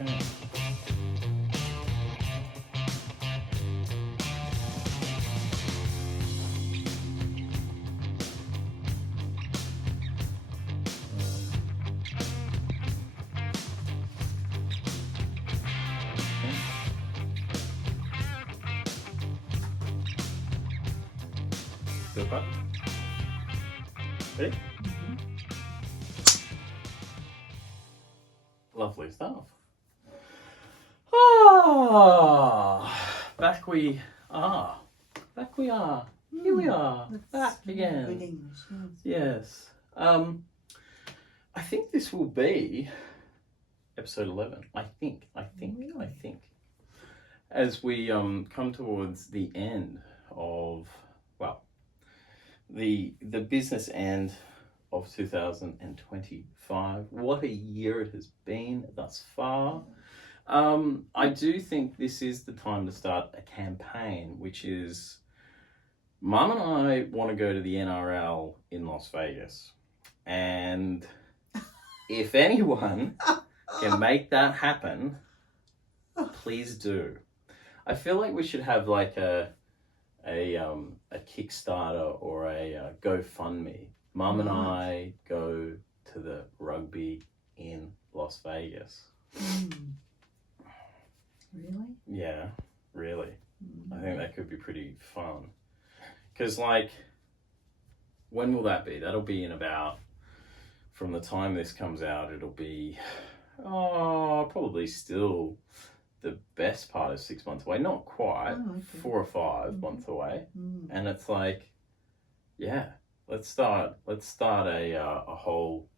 Okay. Super. Ready? Lovely stuff. Back we are. Back we are. Here we are. Back again. Good English, Yes. I think this will be episode 11. I think. As we come towards the end of, well, the business end of 2025. What a year it has been thus far. I do think this is the time to start a campaign, which is Mum and I want to go to the NRL in Las Vegas. And if anyone can make that happen, please do. I feel like we should have like a Kickstarter or a GoFundMe. Mum and I go to the rugby in Las Vegas. Really? Yeah, really. I think that could be pretty fun. Because, like, when will that be? That'll be in about, from the time this comes out, it'll be, probably still the best part of 6 months away. Not quite, 4 or 5 months away. And it's like, yeah, let's start a whole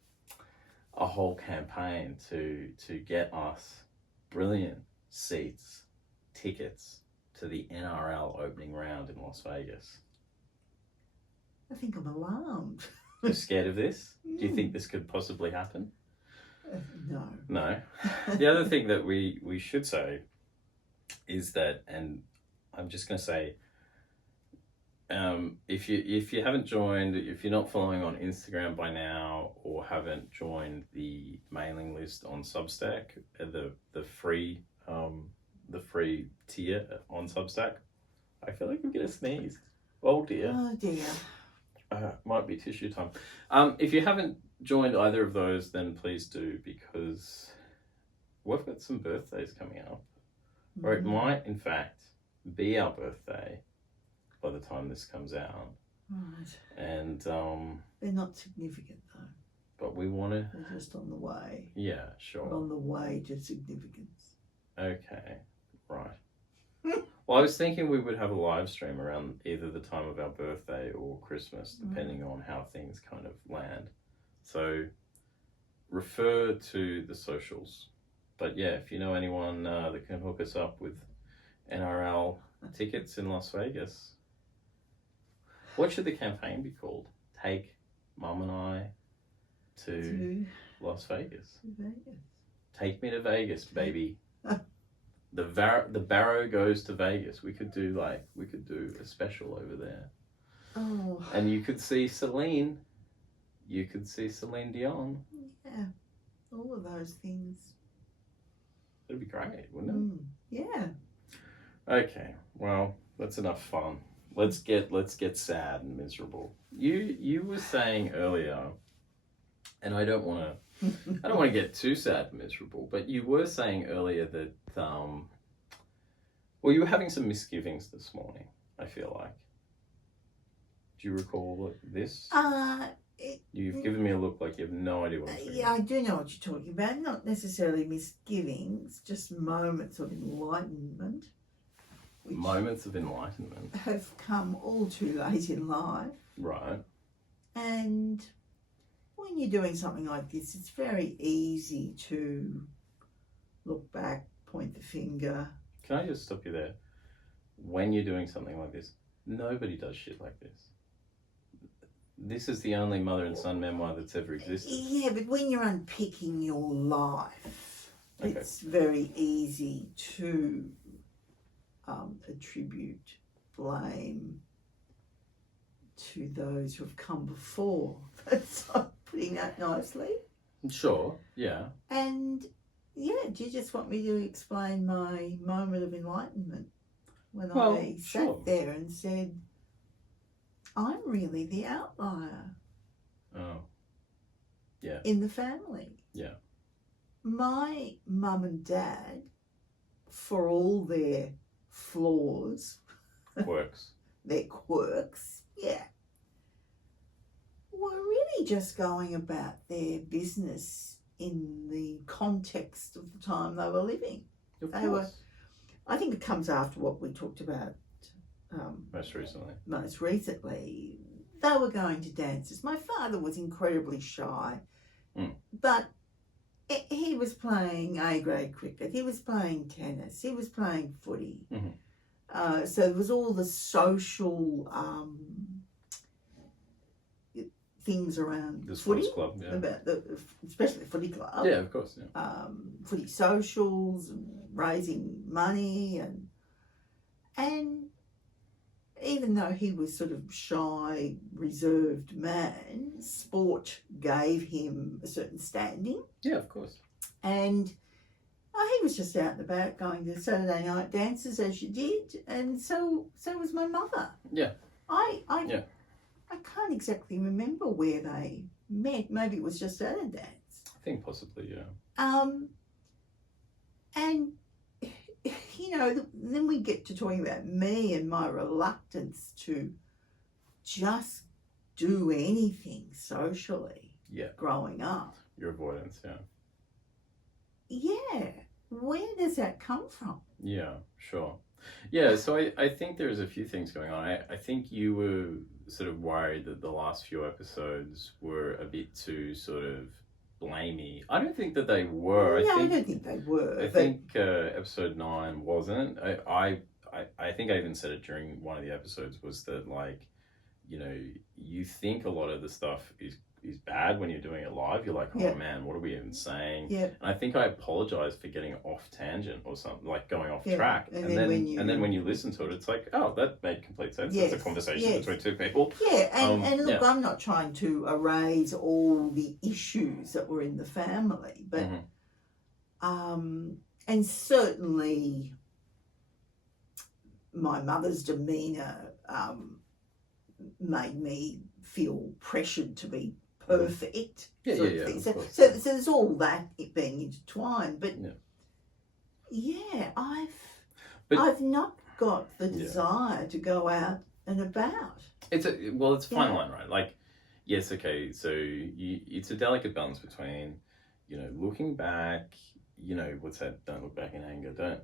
campaign to get us brilliant seats, tickets to the NRL opening round in Las Vegas. I think I'm alarmed. You're scared of this? Do you think this could possibly happen? No. No. The other thing that we should say is that, and I'm just going to say, if you haven't joined, if you're not following on Instagram by now, or haven't joined the mailing list on Substack, the free tier on Substack, I feel like I'm gonna sneeze. Oh dear. Oh dear. Might be tissue time. If you haven't joined either of those, then please do, because we've got some birthdays coming up, or it might in fact be our birthday by the time this comes out. Right. And they're not significant though. But we want to. They're just on the way. Yeah, sure. But on the way to significance. Okay, right. Well, I was thinking we would have a live stream around either the time of our birthday or Christmas, depending on how things kind of land. So refer to the socials. But yeah, if you know anyone that can hook us up with NRL tickets in Las Vegas, what should the campaign be called? Take Mum and I to Las Vegas. Vegas. Take me to Vegas, baby. The Barrow goes to Vegas. We could do a special over there. Oh. And you could see Celine. You could see Celine Dion. Yeah. All of those things. It'd be great, wouldn't it? Yeah. Okay. Well, that's enough fun. Let's get sad and miserable. You were saying earlier, and I don't want to get too sad and miserable, but you were saying earlier that you were having some misgivings this morning, I feel like. Do you recall this? You've given me a look like you have no idea what I'm saying. Yeah, I do know what you're talking about. Not necessarily misgivings, just moments of enlightenment. Moments of enlightenment have come all too late in life. Right. And when you're doing something like this, it's very easy to look back, point the finger. Can I just stop you there? When you're doing something like this, nobody does shit like this. This is the only mother and son memoir that's ever existed. Yeah, but when you're unpicking your life, it's very easy to attribute blame to those who have come before. That's putting that nicely. Sure, yeah. And yeah, do you just want me to explain my moment of enlightenment when Well, I sure. sat there and said, I'm really the outlier in the family. Yeah. My mum and dad, for all their flaws, their quirks, were really just going about their business in the context of the time they were living. Of course. I think it comes after what we talked about Most recently. They were going to dances. My father was incredibly shy, but he was playing A-grade cricket. He was playing tennis. He was playing footy. Mm-hmm. So there was all the social things around the footy, sports club, about especially the footy club. Yeah, of course. Yeah. Footy socials, and raising money, and even though he was sort of shy, reserved man, sport gave him a certain standing. Yeah, of course. And he was just out and about going to Saturday night dances as you did, and so was my mother. Yeah. I can't exactly remember where they met. Maybe it was just at a dance. I think possibly, yeah. And you know, then we get to talking about me and my reluctance to just do anything socially. Yeah. Growing up. Your avoidance, yeah. Yeah. Where does that come from? Yeah, sure. Yeah, so I think there's a few things going on. I think you were sort of worried that the last few episodes were a bit too sort of blamey. I don't think that they were. I don't think they were. I think episode 9 wasn't. I think I even said it during one of the episodes, was that, like, you know, you think a lot of the stuff is bad when you're doing it live. You're like, oh man, what are we even saying? Yeah. And I think I apologized for getting off tangent or something, like going off track. And then when you listen to it, it's like, oh, that made complete sense. Yes. It's a conversation between two people. Yeah, and look, I'm not trying to erase all the issues that were in the family, but and certainly my mother's demeanour made me feel pressured to be perfect. So there's all that being intertwined, but I've not got the desire to go out and about. It's a fine line, right? Like, yes, okay, so it's a delicate balance between, you know, looking back, you know, what's that? Don't look back in anger.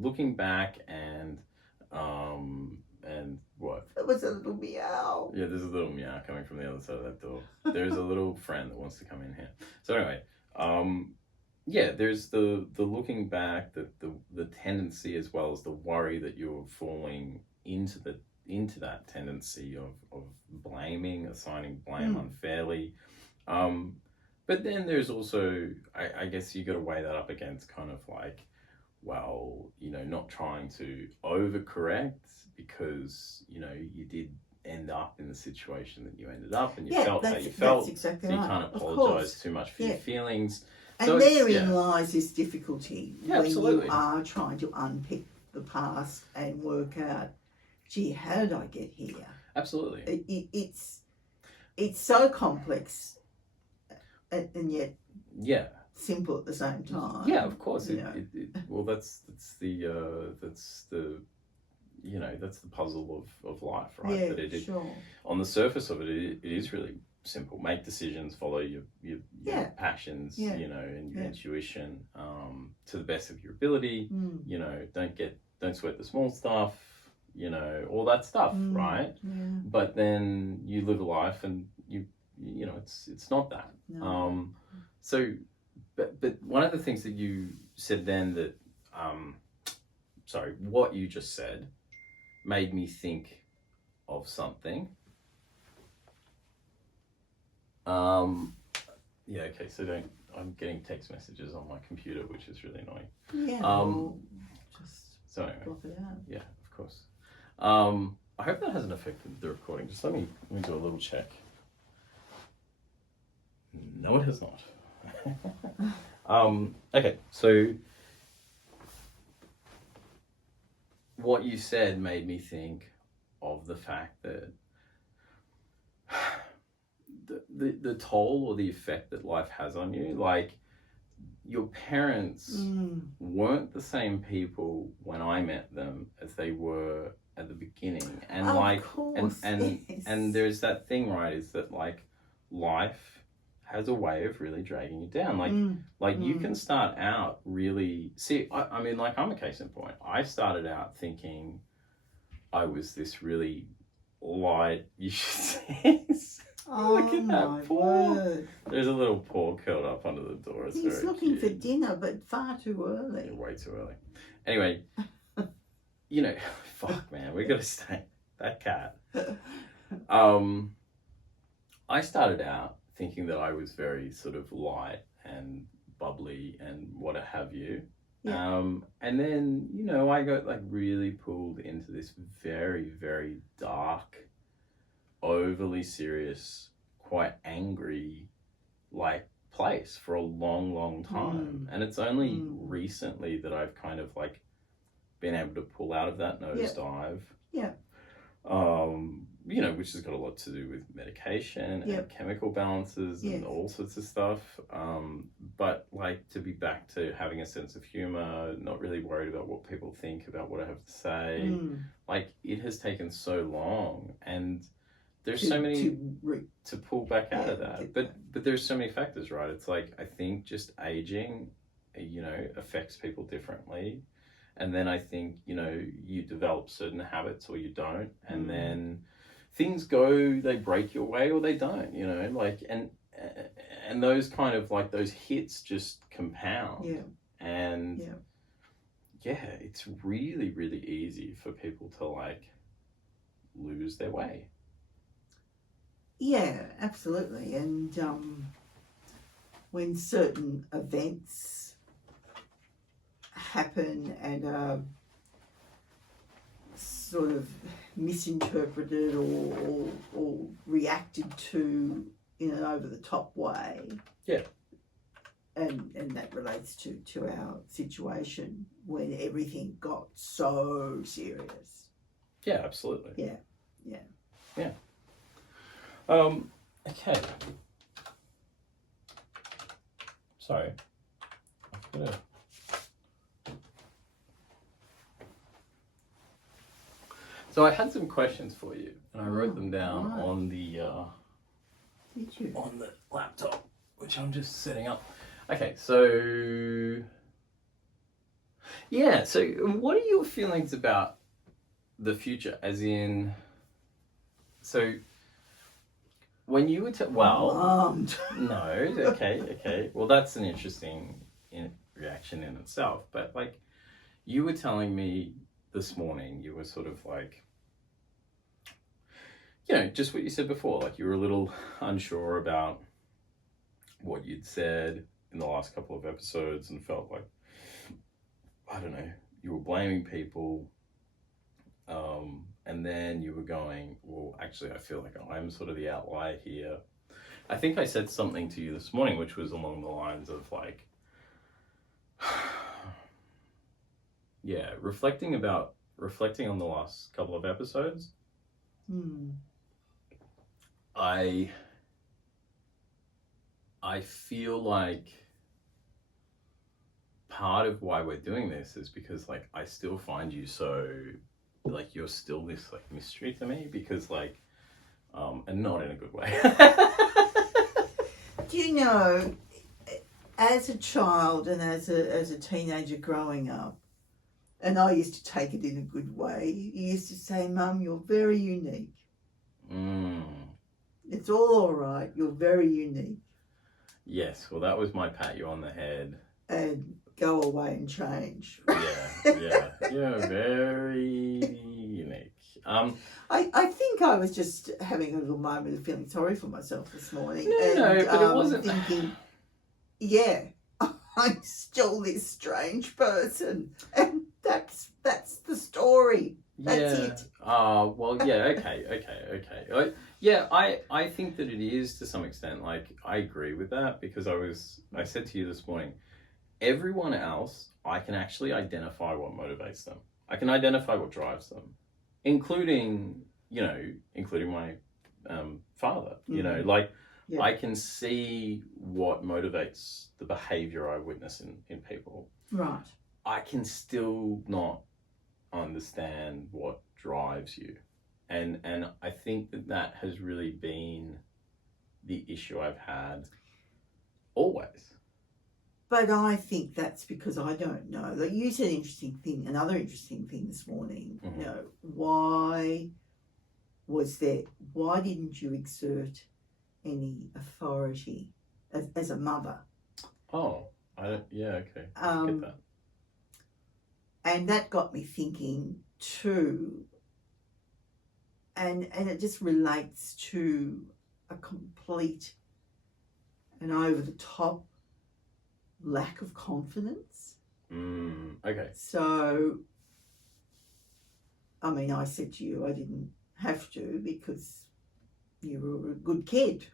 Looking back and what? It was a little meow. Yeah, there's a little meow coming from the other side of that door. There's a little friend that wants to come in here. So anyway, there's the looking back, the tendency, as well as the worry that you're falling into that tendency of blaming, assigning blame unfairly. But then there's also, I guess you got to weigh that up against kind of like, well, you know, not trying to overcorrect, because, you know, you did end up in the situation that you ended up, and you felt how you felt. That's exactly right. You can't apologise too much for your feelings. And so therein lies this difficulty when absolutely. You are trying to unpick the past and work out, gee, how did I get here? Absolutely. It's so complex and yet simple at the same time. Yeah, of course. That's the you know, that's the puzzle of life, right? Yeah, that sure. On the surface of it, it is really simple. Make decisions, follow your passions, you know, and your intuition to the best of your ability. You know, don't sweat the small stuff, you know, all that stuff, right? Yeah. But then you live a life, and you know, it's not that. No. But one of the things that you said then that, what you just said made me think of something. Okay, so I'm getting text messages on my computer, which is really annoying. Yeah, just anyway, block it out. Yeah, of course. I hope that hasn't affected the recording. Just let me do a little check. No, it has not. Okay, so what you said made me think of the fact that the toll or the effect that life has on you, like your parents weren't the same people when I met them as they were at the beginning, and and there's that thing, right, is that like life has a way of really dragging you down. You can start out really, I mean, like, I'm a case in point. I started out thinking I was this really light, you should say. Look at that paw. Word. There's a little paw curled up under the door. It's He's very looking cute. for dinner, but far too early. Yeah, way too early. Anyway, fuck, man, we got to stay. That cat. I started out thinking that I was very sort of light and bubbly and what have you. Yeah. And then, I got like really pulled into this very, very dark, overly serious, quite angry, like, place for a long, long time. And it's only recently that I've kind of like been able to pull out of that nosedive. Yeah. Which has got a lot to do with medication and chemical balances and all sorts of stuff. But like, to be back to having a sense of humor, not really worried about what people think about what I have to say. Like, it has taken so long, and there's so many to pull back out of that. But there's so many factors, right? It's like, I think just aging, affects people differently. And then I think, you develop certain habits or you don't. And then things they break your way or they don't, and those kind of like those hits just compound. Yeah. And it's really, really easy for people to like lose their way. Yeah, absolutely. And when certain events happen and are sort of misinterpreted or reacted to in an over-the-top way. Yeah. And that relates to our situation when everything got so serious. Yeah, absolutely. Yeah. Okay. Sorry. I've got to... So I had some questions for you, and I wrote them down on the on the laptop, which I'm just setting up. Okay, so so what are your feelings about the future? As in, so when you were no, okay. Well, that's an interesting reaction in itself. But like, you were telling me this morning, you were sort of like, just what you said before, like you were a little unsure about what you'd said in the last couple of episodes and felt like, I don't know, you were blaming people. And then you were going, well, actually, I feel like I'm sort of the outlier here. I think I said something to you this morning, which was along the lines of like, reflecting on the last couple of episodes. I feel like part of why we're doing this is because like I still find you so like you're still this like mystery to me, because like and not in a good way. Do you know, as a child and as a teenager growing up, and I used to take it in a good way, you used to say, Mum, you're very unique. It's all right, you're very unique. Yes, well, that was my pat you on the head. And go away and change. Yeah. You're very unique. I think I was just having a little moment of feeling sorry for myself this morning. No, but it wasn't. Thinking, I'm still this strange person. And that's the story. That's it. Well, yeah, okay. I think that it is to some extent. Like, I agree with that because I said to you this morning, everyone else, I can actually identify what motivates them. I can identify what drives them, including my father. Yeah. I can see what motivates the behavior I witness in people. Right. I can still not understand what drives you, and I think that has really been the issue I've had always. But I think that's because I don't know. Like you said, another interesting thing this morning. Mm-hmm. You know, why didn't you exert any authority as a mother? Oh, I don't. Yeah, okay. I get that. And that got me thinking too. And it just relates to a complete and over the top lack of confidence. Okay. So, I mean, I said to you I didn't have to because you were a good kid.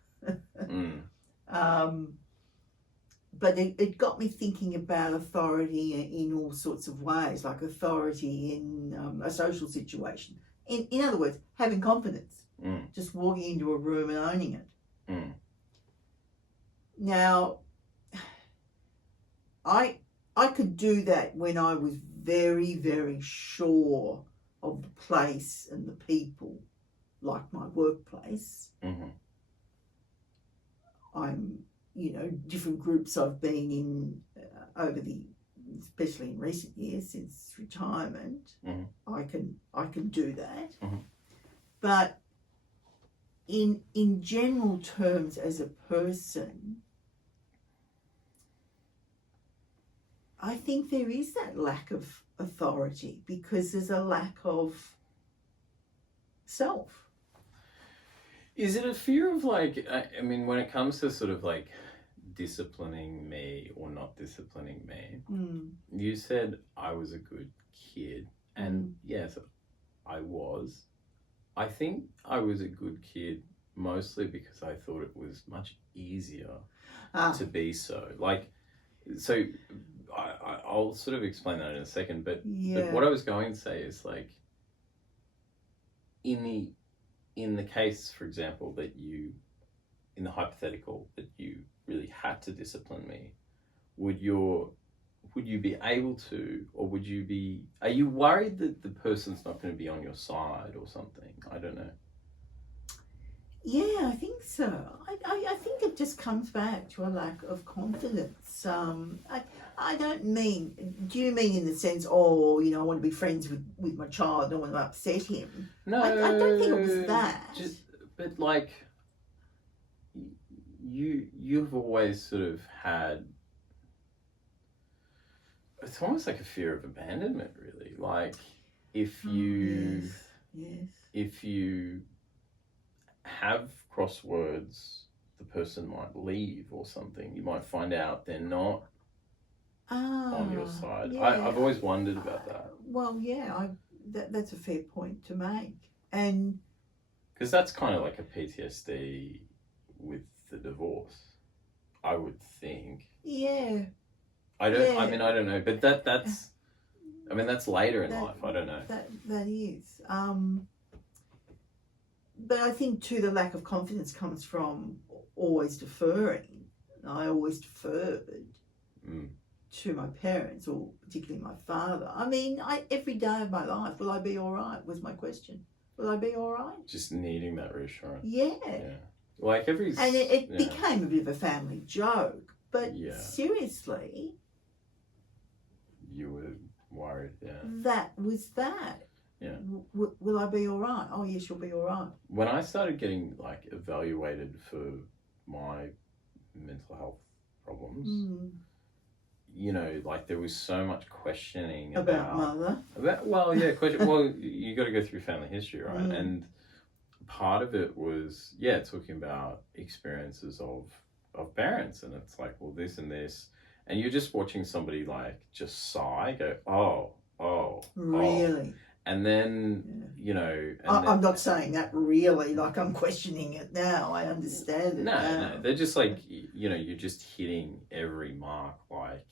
But it got me thinking about authority in all sorts of ways, like authority in a social situation. In other words, having confidence, just walking into a room and owning it. Now, I could do that when I was very, very sure of the place and the people, like my workplace. I'm, different groups I've been in especially in recent years since retirement. I can do that. But in general terms, as a person, I think there is that lack of authority because there's a lack of self. Is it a fear of when it comes to sort of like disciplining me or not disciplining me, you said I was a good kid, and yes, I was. I think I was a good kid mostly because I thought it was much easier to be so. I'll sort of explain that in a second, but what I was going to say is like in the case, for example, in the hypothetical that you really had to discipline me, would you be able to, or are you worried that the person's not going to be on your side or something? I don't know. Yeah, I think so. I think it just comes back to a lack of confidence. I don't mean, do you mean in the sense, I want to be friends with my child, I don't want to upset him? No. I don't think it was that. But like, you've always sort of had, it's almost like a fear of abandonment, really. Like, if you have crosswords, the person might leave or something. You might find out they're not on your side. Yeah. I've always wondered about that. Well, yeah, that's a fair point to make. And because that's kind of like a PTSD with the divorce, I would think. Yeah. I don't know, but that's later in life. I don't know. That is. But I think too the lack of confidence comes from always deferring. I always deferred to my parents, or particularly my father. I mean, every day of my life, will I be all right, was my question. Will I be all right? Just needing that reassurance. Yeah. Like and it became a bit of a family joke, but seriously, you were worried. That was that. Yeah. Will I be all right? Oh yes, you'll be all right. When I started getting like evaluated for my mental health problems, like there was so much questioning about mother. You got to go through family history, right? And part of it was talking about experiences of parents, and it's like, well, this and this, and you're just watching somebody like just sigh, go, oh, really. And then, you know... I'm not saying that really, like I'm questioning it now. I understand it now. No, they're just like, you know, you're just hitting every mark, like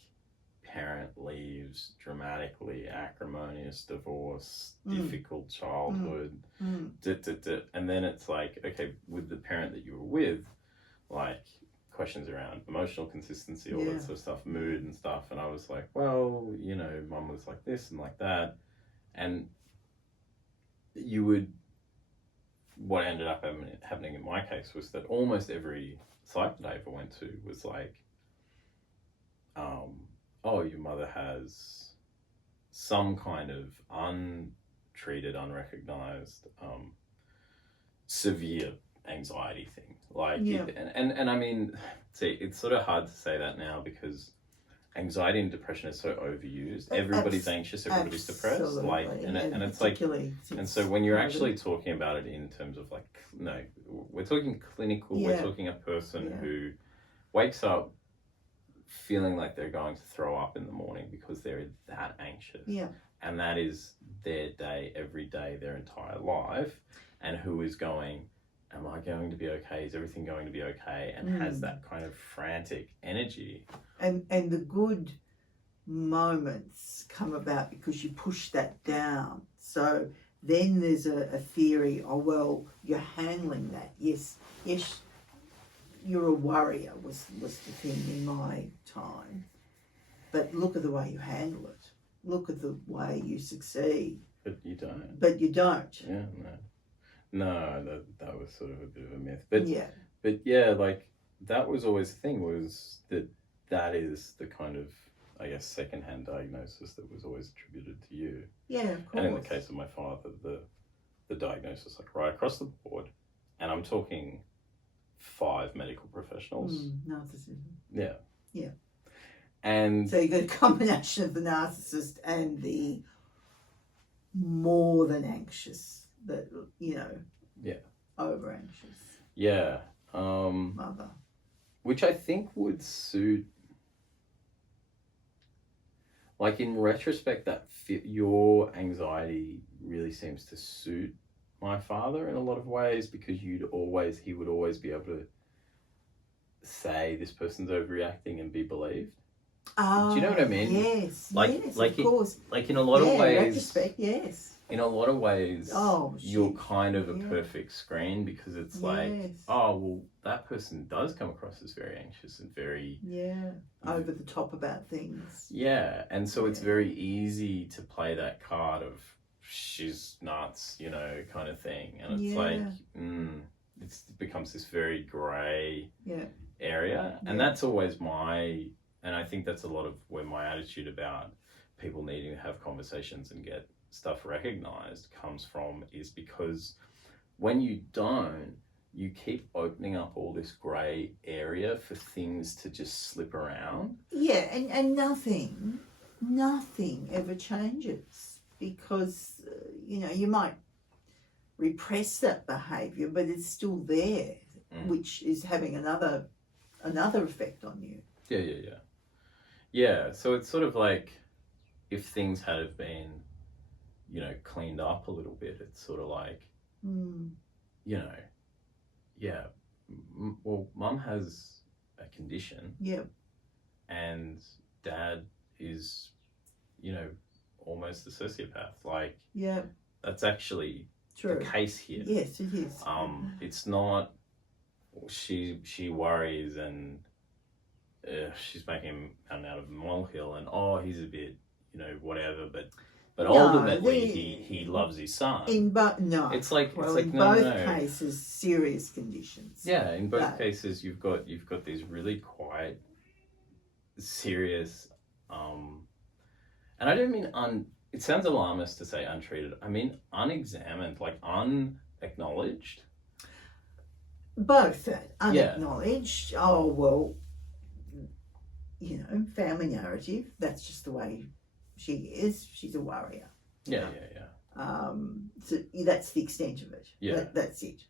parent leaves dramatically, acrimonious divorce, difficult childhood, and then it's like, okay, with the parent that you were with, like questions around emotional consistency, all that sort of stuff, mood and stuff, and I was like, well, you know, mum was like this and like that, and what ended up happening in my case was that almost every psych that I ever went to was like, oh, your mother has some kind of untreated, unrecognized, severe anxiety thing. Like, and I mean, see, it's sort of hard to say that now because anxiety and depression is so overused. Everybody's anxious, everybody's depressed. Like, and it's like, and so when you're actually talking about it in terms of like, no, we're talking clinical. We're talking a person who wakes up feeling like they're going to throw up in the morning because they're that anxious. And that is their day, every day, their entire life. And who is going, am I going to be okay? Is everything going to be okay? And has that kind of frantic energy. And the good moments come about because you push that down. So then there's a theory, oh, well, you're handling that. Yes, you're a warrior was the thing in my time. But look at the way you handle it. Look at the way you succeed. But you don't. Yeah, no, that was sort of a bit of a myth. But yeah, like that was always the thing, was that is the kind of, I guess, secondhand diagnosis that was always attributed to you. Yeah, of course. And in the case of my father, the diagnosis, like right across the board, and I'm talking 5 medical professionals. Narcissism. Yeah. And so you got a combination of the narcissist and the more than anxious, that, you know, over anxious. Mother. Which I think would suit, like in retrospect, that your anxiety really seems to suit my father in a lot of ways, because he would always be able to say this person's overreacting and be believed. Do you know what I mean? Yes, of course. Like in a lot of ways, retrospect, yes. In a lot of ways, you're kind of a perfect screen, because it's like, oh, well, that person does come across as very anxious and very... over the top about things. Yeah, and so it's very easy to play that card of she's nuts, you know, kind of thing. And it's like, it becomes this very grey area. And that's always and I think that's a lot of where my attitude about people needing to have conversations and get stuff recognised comes from, is because when you don't, you keep opening up all this grey area for things to just slip around. Yeah, and nothing ever changes, because, you know, you might repress that behaviour, but it's still there, which is having another effect on you. Yeah, so it's sort of like, if things had have been, you know, cleaned up a little bit, it's sort of like, you know, well, mum has a condition. And dad is, you know, almost a sociopath. Like, that's actually the case here. Yes, it is. It's not, she worries and she's making him out of a molehill, and he's a bit, you know, whatever, but ultimately he loves his son. It's like, in both cases, serious conditions. Yeah, in both cases you've got these really quite serious, and I don't mean it sounds alarmist to say untreated. I mean unexamined, like unacknowledged. Both unacknowledged. Oh, well, you know, family narrative. That's just the way she is. She's a warrior. Yeah. So that's the extent of it. That's it.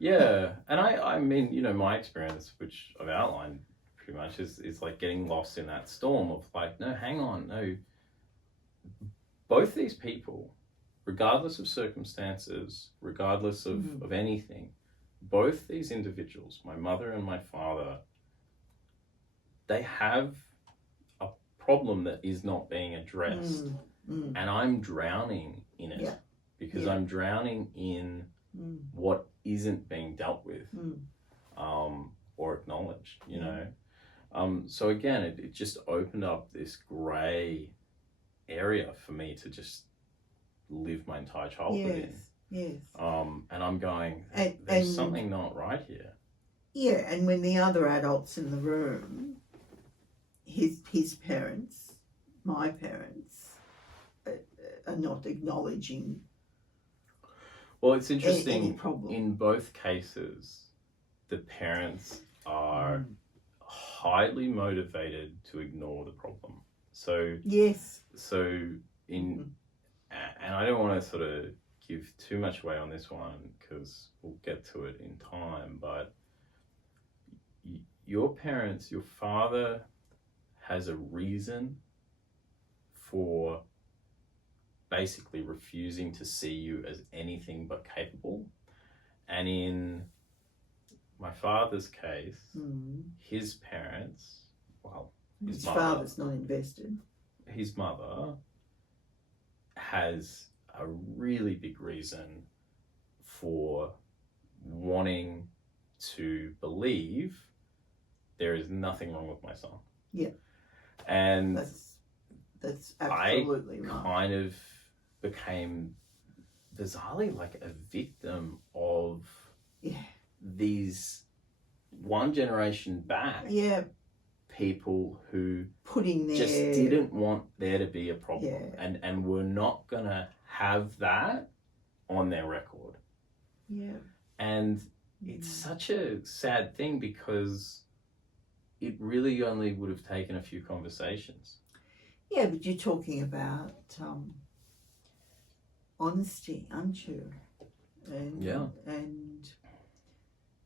Yeah, and I mean, you know, my experience, which I've outlined pretty much, is like getting lost in that storm of like, no, hang on, no. Both these people regardless of circumstances, regardless of anything, both these individuals, my mother and my father, they have a problem that is not being addressed. And I'm drowning in it because I'm drowning in what isn't being dealt with or acknowledged, you know. So again, it just opened up this grey area for me to just live my entire childhood in. Yes. And I'm going, there's something not right here. Yeah, and when the other adults in the room, his parents, my parents, are not acknowledging. Well, it's interesting. Any problem. In both cases, the parents are highly motivated to ignore the problem. So yes. So and I don't want to sort of give too much away on this one because we'll get to it in time. But your parents, your father, has a reason for basically refusing to see you as anything but capable. And in my father's case, his parents, well, his father's not invested. His mother has a really big reason for wanting to believe there is nothing wrong with my son. Yeah. And that's absolutely I right. kind of became bizarrely like a victim of these one generation back people who just didn't want there to be a problem and were not gonna have that on their record. And it's such a sad thing because it really only would have taken a few conversations. Yeah, but you're talking about honesty, aren't you?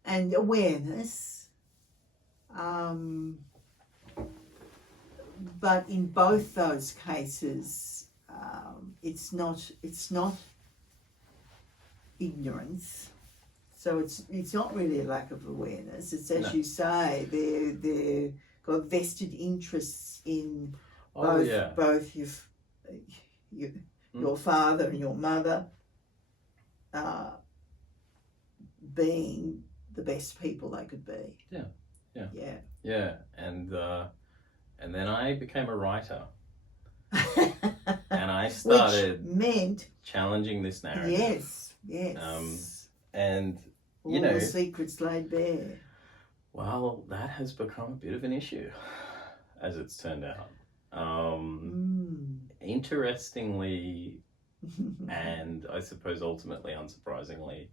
And awareness. But in both those cases, it's not ignorance. So it's not really a lack of awareness. It's as you say, they're got vested interests in both your father and your mother being the best people they could be. Yeah. And then I became a writer. And I started challenging this narrative. Yes. And all the secrets laid bare. Well, that has become a bit of an issue, as it's turned out. Interestingly, and I suppose ultimately unsurprisingly,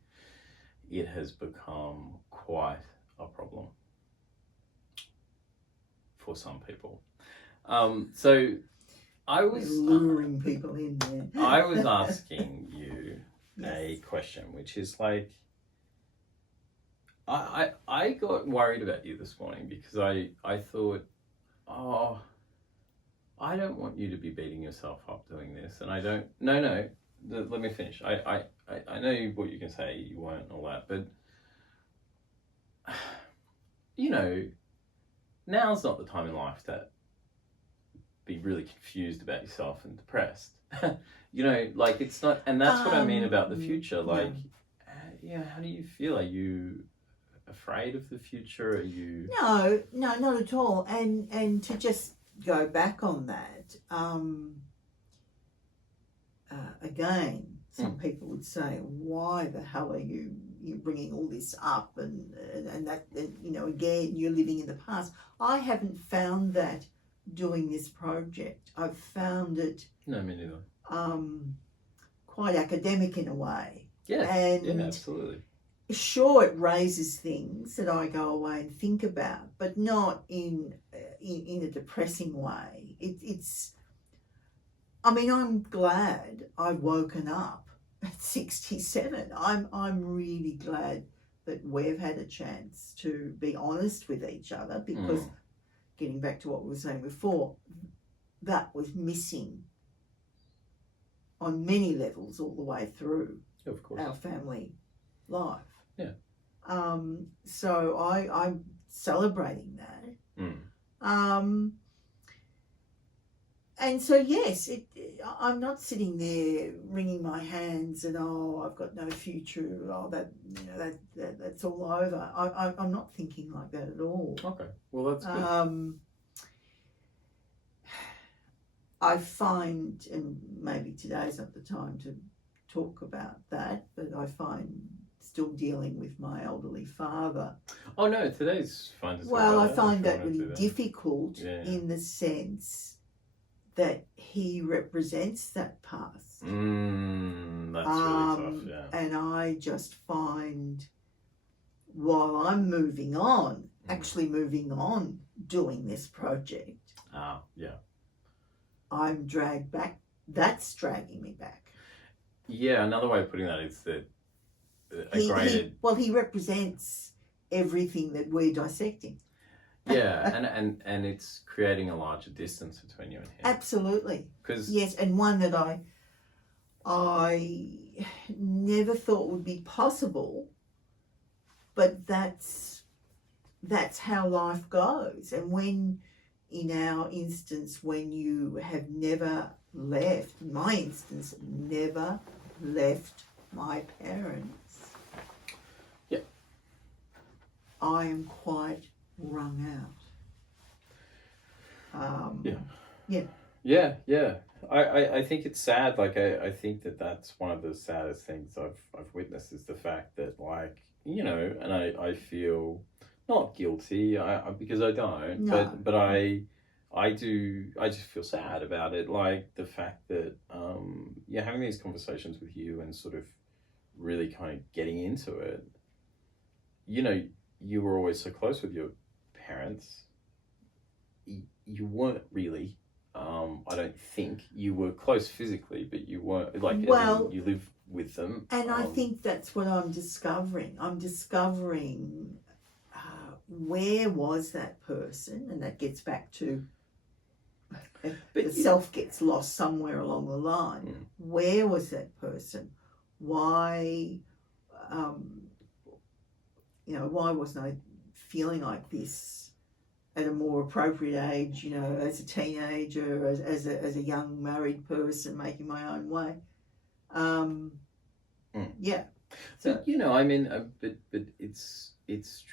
it has become quite a problem for some people. So I was luring people in there. I was asking you a question, which is like, I got worried about you this morning because I thought, I don't want you to be beating yourself up doing this, and I don't. No. Let me finish. I know what you can say. You won't and all that, but you know, now's not the time in life to be really confused about yourself and depressed. You know, like it's not, and that's what I mean about the future. Like, how do you feel? Are you afraid of the future? Are you? No, not at all. And to just go back on that, again, some people would say, why the hell are you bringing all this up? And that, you know, again, you're living in the past. I haven't found that doing this project. I've found it... No, me neither. Quite academic in a way. Yeah, and absolutely. Sure, it raises things that I go away and think about, but not in a depressing way. It's. I mean, I'm glad I've woken up at 67. I'm really glad that we've had a chance to be honest with each other because, getting back to what we were saying before, that was missing on many levels all the way through Of course. our family life. Yeah. So I'm celebrating that. And so, yes, I'm not sitting there wringing my hands and, I've got no future. That's all over. I'm not thinking like that at all. Okay. Well, that's good. I find, and maybe today's not the time to talk about that, but I find still dealing with my elderly father. Oh, no, today's fine. Well, I find that really difficult in the sense that he represents that past. That's really tough, yeah. And I just find, while I'm moving on, actually moving on, doing this project, yeah, I'm dragged back. That's dragging me back. Yeah, another way of putting that is that he represents everything that we're dissecting. Yeah, and it's creating a larger distance between you and him. Absolutely. Yes, and one that I never thought would be possible, but that's how life goes. And when, in our instance, when you have never left, in my instance, never left my parents, yeah, I am quite wrung out. Yeah. I think it's sad. Like I think that's one of the saddest things I've witnessed is the fact that, like, you know, and I feel not guilty because I don't, no. but I just feel sad about it. Like the fact that having these conversations with you and sort of really kind of getting into it. You know, you were always so close with your parents. You weren't really. I don't think you were close physically, but you weren't, like, well, you live with them. And I think that's what I'm discovering. I'm discovering where was that person, and that gets back to the self gets lost somewhere along the line. Where was that person? Why, why wasn't I feeling like this at a more appropriate age, you know, as a teenager, as a young married person making my own way? Yeah. So, but, you know, I mean, but it's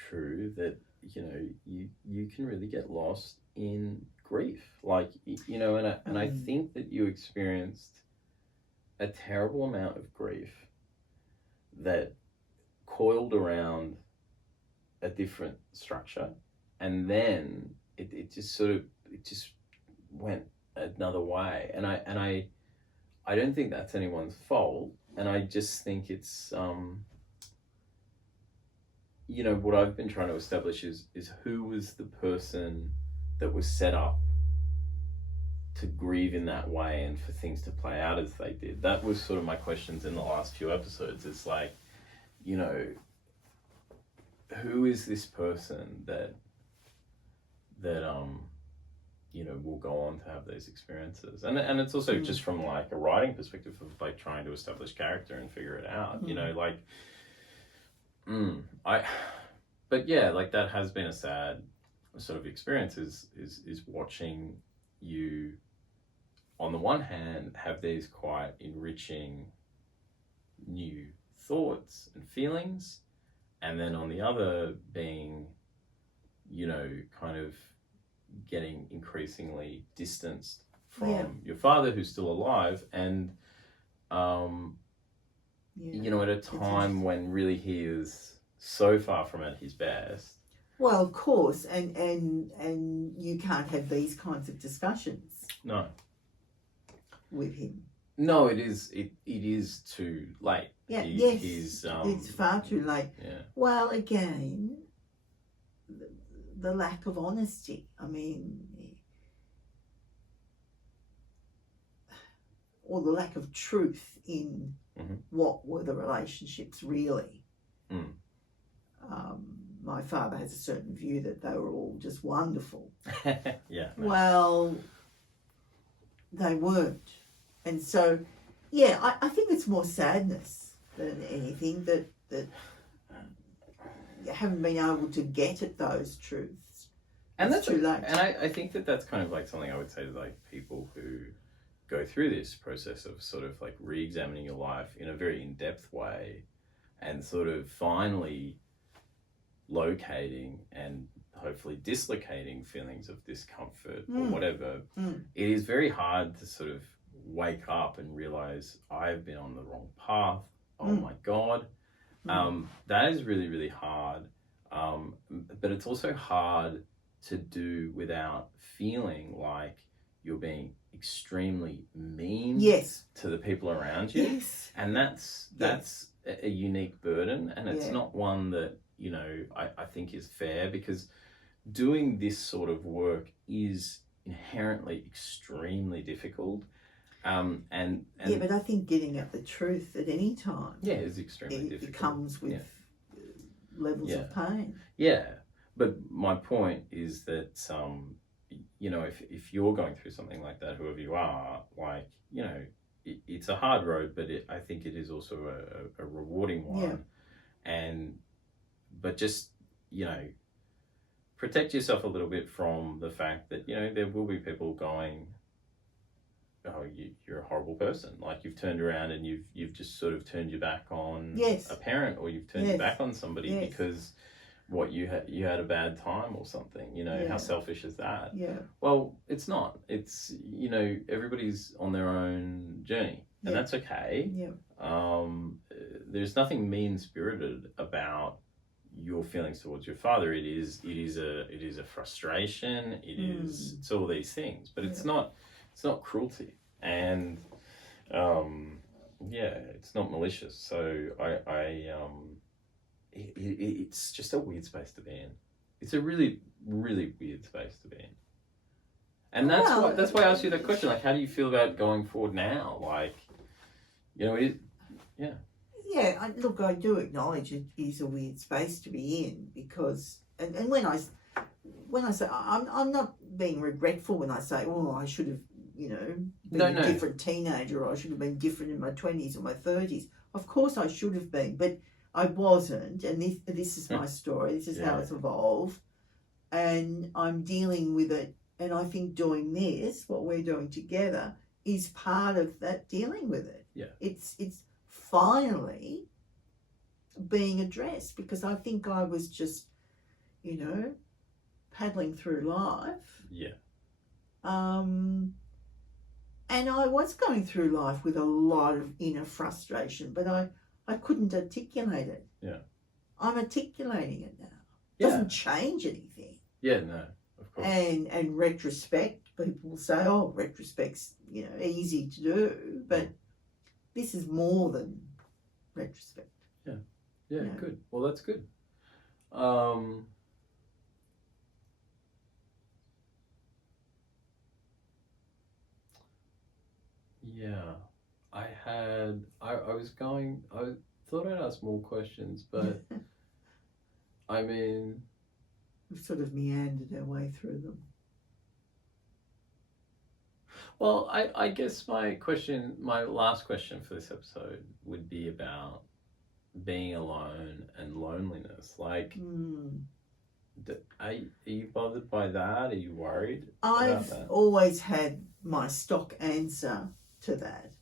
true that, you know, you can really get lost in grief, like, you know, and I think that you experienced a terrible amount of grief that coiled around a different structure, and then it just went another way, and I don't think that's anyone's fault, and I just think it's you know, what I've been trying to establish is who was the person that was set up to grieve in that way and for things to play out as they did. That was sort of my questions in the last few episodes. It's like, you know, who is this person that you know, will go on to have these experiences, and it's also just from like a writing perspective of like trying to establish character and figure it out. You know, like but yeah, like that has been a sad sort of experience is watching you on the one hand have these quite enriching new thoughts and feelings, and then on the other being, you know, kind of getting increasingly distanced from your father, who's still alive, and you know, at a time when really he is so far from at his best. Well, of course, and you can't have these kinds of discussions. No. With him. No, it is too late. Yeah, He's, it's far too late. Yeah. Well, again, the lack of honesty. I mean, or the lack of truth in what were the relationships really. My father has a certain view that they were all just wonderful. Yeah. Well, they weren't. And so yeah, I think it's more sadness than anything that you haven't been able to get at those truths. And it's too late. And I think that's kind of like something I would say to like people who go through this process of sort of like re-examining your life in a very in-depth way and sort of finally locating and hopefully dislocating feelings of discomfort or whatever. It is very hard to sort of wake up and realize I've been on the wrong path. Oh my God. That is really, really hard. But it's also hard to do without feeling like you're being extremely mean to the people around you. Yes. And that's a unique burden, and it's not one that, you know, I think is fair, because doing this sort of work is inherently extremely difficult. And yeah, but I think getting at the truth at any time is extremely difficult. It comes with levels of pain. Yeah, but my point is that you know, if you're going through something like that, whoever you are, like, you know, it's a hard road, but I think it is also a rewarding one. But just, you know, protect yourself a little bit from the fact that, you know, there will be people going, oh, you're a horrible person. Like, you've turned around and you've just sort of turned your back on a parent, or you've turned your back on somebody because you had a bad time or something. You know, how selfish is that? Yeah. Well, it's not. It's, you know, everybody's on their own journey, and that's okay. Yeah. There's nothing mean-spirited about your feelings towards your father. It is a frustration. It's all these things, but it's not cruelty, and it's not malicious. So it's just a weird space to be in. It's a really, really weird space to be in. And that's why I asked you that question. Like, how do you feel about going forward now? Like, you know, Yeah, I do acknowledge it is a weird space to be in, because, and when I say, I'm not being regretful when I say, oh, I should have, you know, been a different teenager, or I should have been different in my 20s or my 30s. Of course I should have been, but I wasn't, and this is my story. This is how it's evolved, and I'm dealing with it. And I think doing this, what we're doing together, is part of that dealing with it. Yeah, it's finally being addressed, because I think I was just, you know, paddling through life. Yeah. And I was going through life with a lot of inner frustration, but I couldn't articulate it. Yeah. I'm articulating it now. It doesn't change anything. Yeah, no, of course. And retrospect, people will say, oh, retrospect's, you know, easy to do, but this is more than retrospect. Yeah. Yeah, you know? Good. Well, that's good. Yeah, I thought I'd ask more questions, but I mean, we've sort of meandered our way through them. Well, I guess my last question for this episode would be about being alone and loneliness. Like, are you bothered by that? Are you worried about that? I've always had my stock answer to that.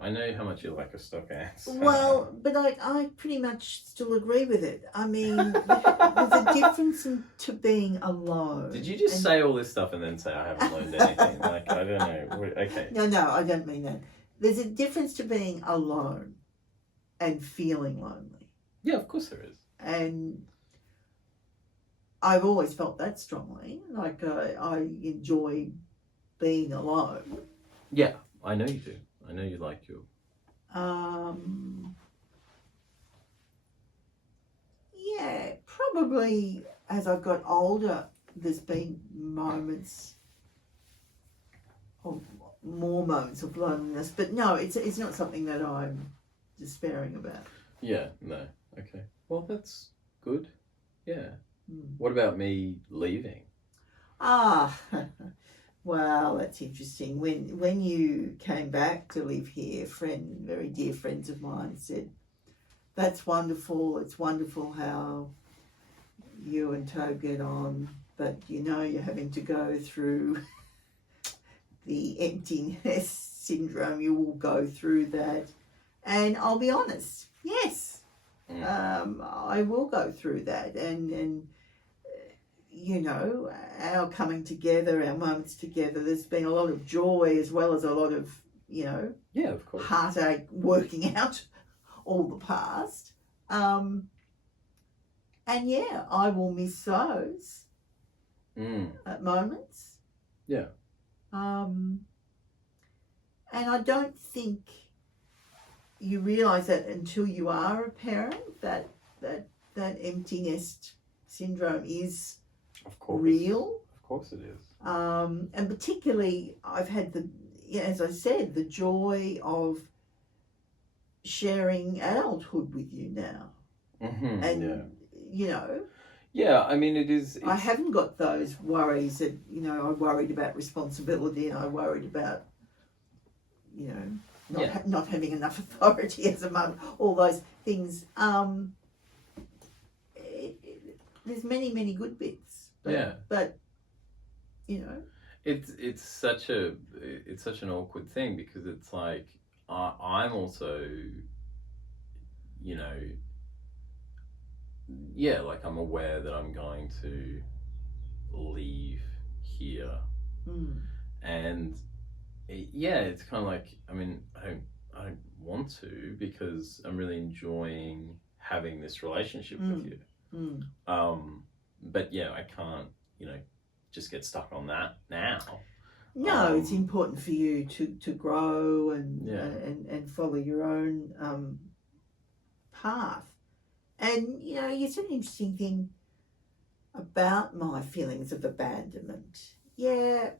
I know how much you like a stock answer. Well, but I pretty much still agree with it. I mean, there's a difference to being alone. Did you just say all this stuff and then say I haven't learned anything? Like, I don't know. Okay. No, I don't mean that. There's a difference to being alone and feeling lonely. Yeah, of course there is. And I've always felt that strongly. Like, I enjoy being alone. Yeah, I know you do. I know you like your... Yeah, probably as I've got older, there's been more moments of loneliness. But no, it's not something that I'm despairing about. Yeah, no. Okay. Well, that's good. Yeah. What about me leaving? Well, that's interesting. When you came back to live here, very dear friends of mine said, "That's wonderful. It's wonderful how you and Tobe get on, but you're having to go through the emptiness syndrome. You will go through that." And I'll be honest, yes, I will go through that, and our coming together, our moments together, there's been a lot of joy as well as a lot of, of course, heartache working out all the past. And yeah, I will miss those moments. Yeah. And I don't think you realise that until you are a parent, that empty nest syndrome is real. Of course it is. And particularly, I've had as I said, the joy of sharing adulthood with you now. Mm-hmm, and, Yeah, I mean, I haven't got those worries that, I worried about responsibility and I worried about, not having enough authority as a mum, all those things. There's many, many good bits. But, It's such an awkward thing because it's like, I'm also, like I'm aware that I'm going to leave here. And it's kind of like, I mean, I don't want to because I'm really enjoying having this relationship with you. But I can't, just get stuck on that now. No, it's important for you to grow and follow your own path. And, you said an interesting thing about my feelings of abandonment. Yeah,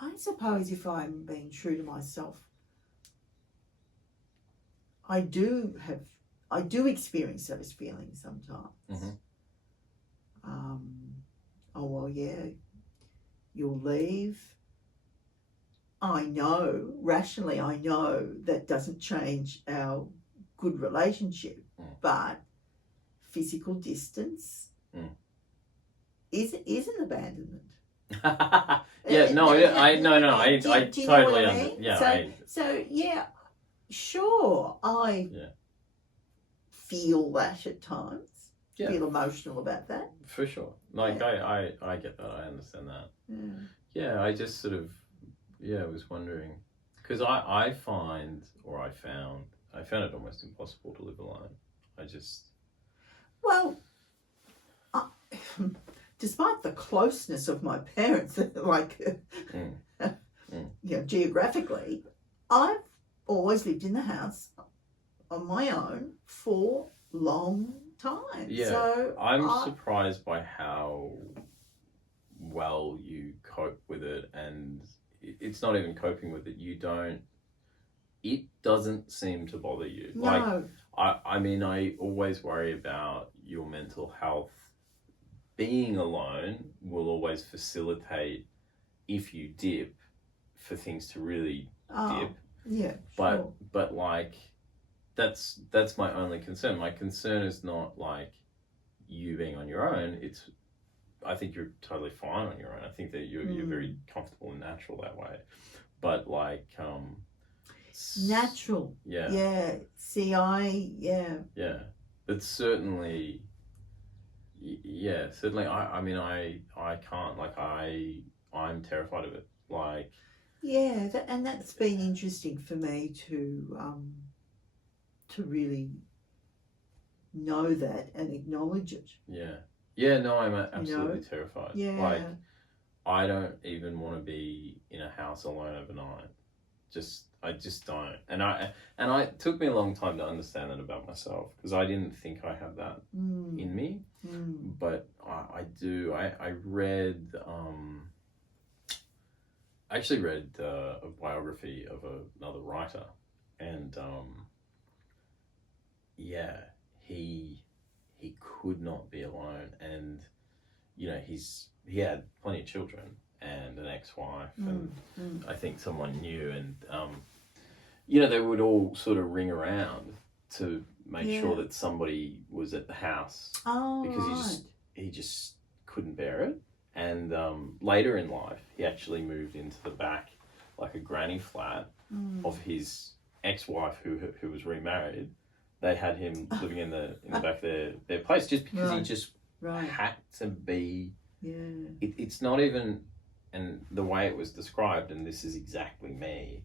I suppose if I'm being true to myself, I do experience those feelings sometimes. Oh, well, yeah, you'll leave. Rationally, I know that doesn't change our good relationship, but physical distance is an abandonment. I totally understand. Sure, I feel that at times. Feel emotional about that. For sure. I get that. I understand that. Yeah, I just sort of, was wondering. Because I found it almost impossible to live alone. Well, despite the closeness of my parents, geographically, I've always lived in the house on my own for long time. Yeah, so I'm surprised by how well you cope with it, and it's not even coping with it. It doesn't seem to bother you. No. I mean, I always worry about your mental health. Being alone will always facilitate, if you dip, for things to really dip. Yeah, but that's my only concern. My concern is not like you being on your own. I think you're totally fine on your own. I think that you're very comfortable and natural that way. But natural. Yeah. Yeah. See, Yeah. But certainly, certainly. I mean, I can't. I'm terrified of it. And that's been interesting for me to really know that and acknowledge it. No, I'm absolutely terrified. I don't even want to be in a house alone overnight. I just don't. And it took me a long time to understand that about myself, because I didn't think I had that in me. But I do. I read I actually read a biography of another writer, and he could not be alone, and he had plenty of children, and an ex-wife, and I think someone new, and they would all sort of ring around to make sure that somebody was at the house because he just couldn't bear it. And later in life, he actually moved into the back, like a granny flat of his ex-wife who was remarried. They had him living in the back of their place just because he just had to be. Yeah. It's not even, and the way it was described, and this is exactly me.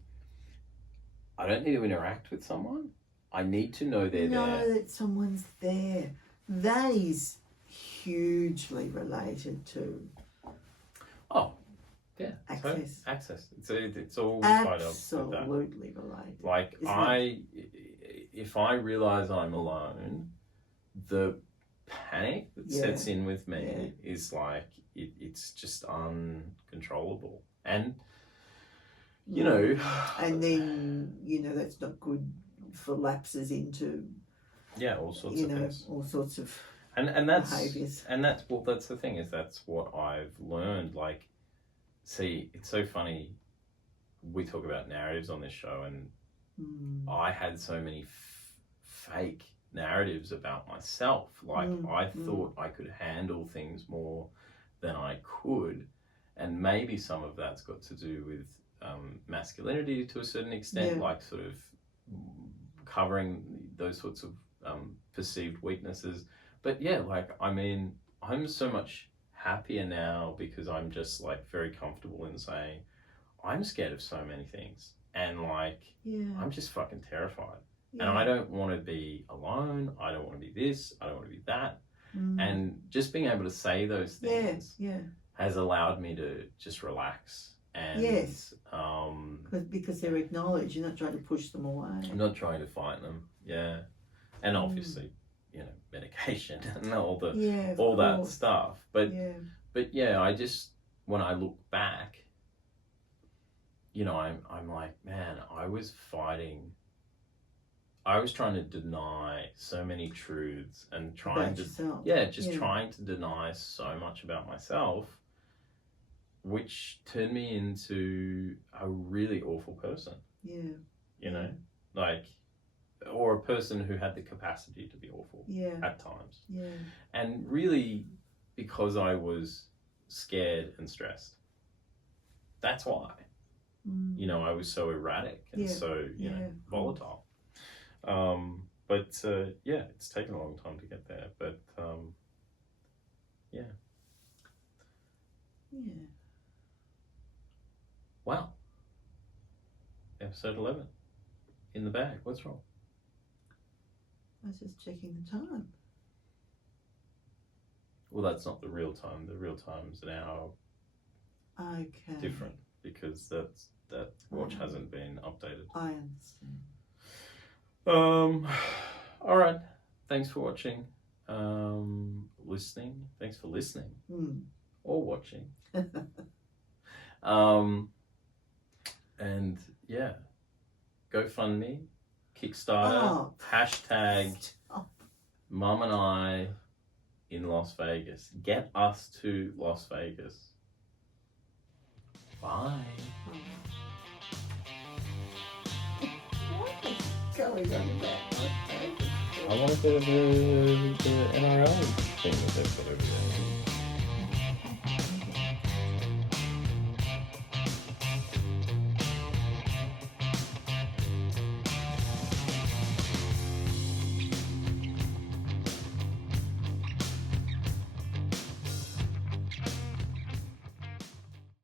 I don't need to interact with someone. I need to know they're there. Know that someone's there. That is hugely related to. Oh, yeah. Access. So, access. It's all tied up with that. Absolutely related. Like if I realise I'm alone, the panic that sets in with me is like it's just uncontrollable, and and then that's not good for lapses into all sorts of things, all sorts of and that's behaviours. And that's the thing, is that's what I've learned. Like, see, it's so funny, we talk about narratives on this show, and I had so many fake narratives about myself. Like, I thought I could handle things more than I could, and maybe some of that's got to do with masculinity to a certain extent, like sort of covering those sorts of perceived weaknesses. But I'm so much happier now because I'm just like very comfortable in saying I'm scared of so many things, and I'm just fucking terrified. And I don't want to be alone. I don't want to be this. I don't want to be that. And just being able to say those things has allowed me to just relax. And because they're acknowledged. You're not trying to push them away. I'm not trying to fight them. Yeah. And obviously, medication and all that stuff. But I just, when I look back, I'm like, man, I was trying to deny so many truths and trying to deny so much about myself, which turned me into a really awful person. Or a person who had the capacity to be awful at times. And really, because I was scared and stressed. That's why. I was so erratic and volatile. But it's taken a long time to get there. But Wow. Episode 11. In the bag. What's wrong? I was just checking the time. Well, that's not the real time. The real time's an hour different, because that watch hasn't been updated. I understand. All right. Thanks for watching. Listening. Thanks for listening. Or watching. And GoFundMe, Kickstarter, hashtag Mum and I in Las Vegas. Get us to Las Vegas. Bye. I want to go to the NRL thing that they've got over there.